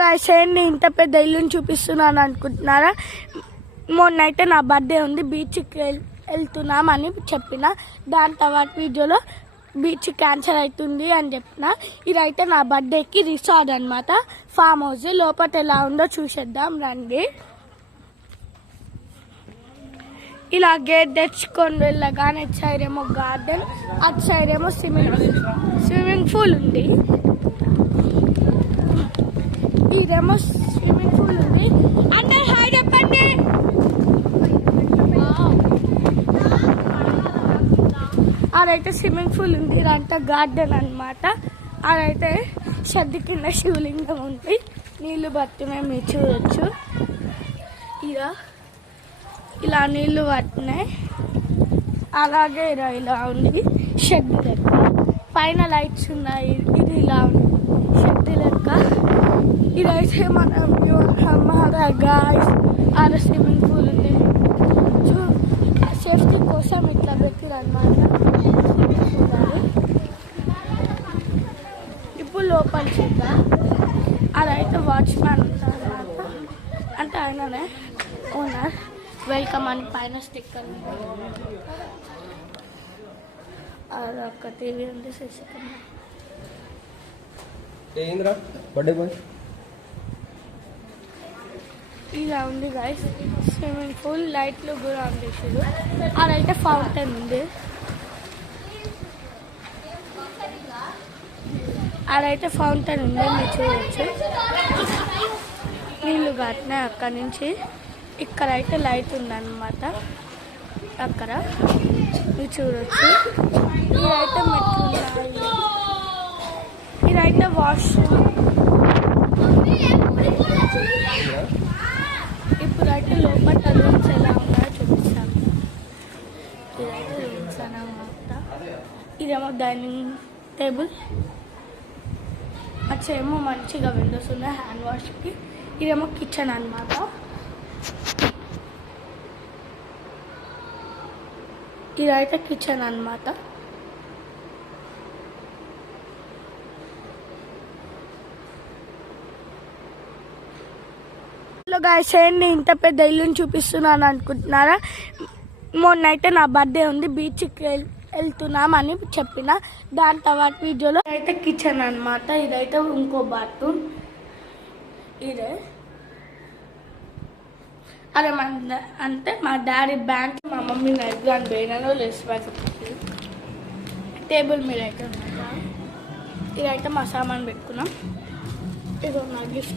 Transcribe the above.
Guys ఏంటి ఇంత పెద్ద ఇల్లుని చూపిస్తున్నాను అనుకుంటున్నారా? మొన్న అయితే నా బర్త్డే ఉంది, బీచ్కి వెళ్తున్నామని చెప్పిన. దాని తర్వాత వీడియోలో బీచ్ క్యాన్సల్ అవుతుంది అని చెప్పిన. ఇదైతే నా బర్త్డేకి రిసార్ట్ అనమాట, ఫామ్ హౌస్. లోపల ఎలా ఉందో చూసేద్దాం రండి. ఇలా గేట్ తెచ్చుకొని వెళ్ళగానే ఇటు సైడ్ ఏమో గార్డెన్, అటు సైడ్ ఏమో స్విమ్మింగ్ పూల్ ఉంది. ఇదేమో స్విమ్మింగ్ పూల్ ఉంది. అందరు హాయ్ చెప్పండి. అదైతే స్విమ్మింగ్ పూల్ ఉంది, ఇదంతా గార్డెన్ అనమాట. అదైతే షెడ్ కింద శివలింగం ఉంది, నీళ్లు పట్టున్నాయి మీరు చూడొచ్చు. ఇలా నీళ్లు పట్టినాయి. అలాగే ఇలా ఉంది షెడ్ లెక్క, పైన లైట్స్ ఉన్నాయి. ఇది ఇలా ఉంది షెడ్ లెక్క. ఇదైతే మనం గాయ్స్ ఆడ స్విమ్మింగ్ పూల్ ఉంది. సేఫ్టీ కోసం ఇట్లా పెట్టిరు అనమాట. ఇప్పుడు లోపల చూద్దాం. అదైతే వాచ్మ్యాన్ ఉంటారు అనమాట, అంటే ఆయననే ఓనర్. వెల్కమ్ అని పైన స్టిక్కర్. అదొక టీవీ ఉంది, సిసి ఇలా ఉంది గైస్ స్విమ్మింగ్ పూల్. లైట్లు కూడా ఉంది. అదైతే ఫౌంటైన్ ఉంది. అదైతే ఫౌంటైన్ ఉంది, మీరు చూడవచ్చు. నీళ్ళు కట్టినాయి అక్కడి నుంచి. ఇక్కడ అయితే లైట్ ఉందన్నమాట, అక్కడ మీరు చూడవచ్చు. ఇదైతే మెట్లు ఉన్నాయి. ఇదైతే వాష్రూమ్. ఇప్పుడైతే లోపల రూమ్స్ ఎలా ఉన్నాయో చూపిస్తాను. ఇదైతే రూమ్స్ అన్నమాట. ఇదేమో డైనింగ్ టేబుల్. అచ్చేమో మంచిగా విండోస్ ఉన్నాయి హ్యాండ్ వాష్కి. ఇదేమో కిచెన్ అన్నమాట. ఇదైతే కిచెన్ అన్నమాట. గాయ్స్ ఏంటి ఇంత పెద్ద ఇల్లుని చూపిస్తున్నాను అనుకుంటున్నారా? మొన్న అయితే నా బర్త్డే ఉంది, బీచ్కి వెళ్తున్నామని చెప్పిన. దాని తర్వాత వీడియోలో అయితే కిచెన్ అన్నమాట. ఇదైతే ఇంకో బాత్రూమ్. ఇదే అదే అంటే మా డాడీ బ్యాంక్, మా మమ్మీ నైట్ గ్రాండ్ బేనలో లెస్ టేబుల్ మీద అయితే ఉన్నాయి. ఇదైతే మా సామాన్ పెట్టుకున్నాం. ఇదో నా గిఫ్ట్.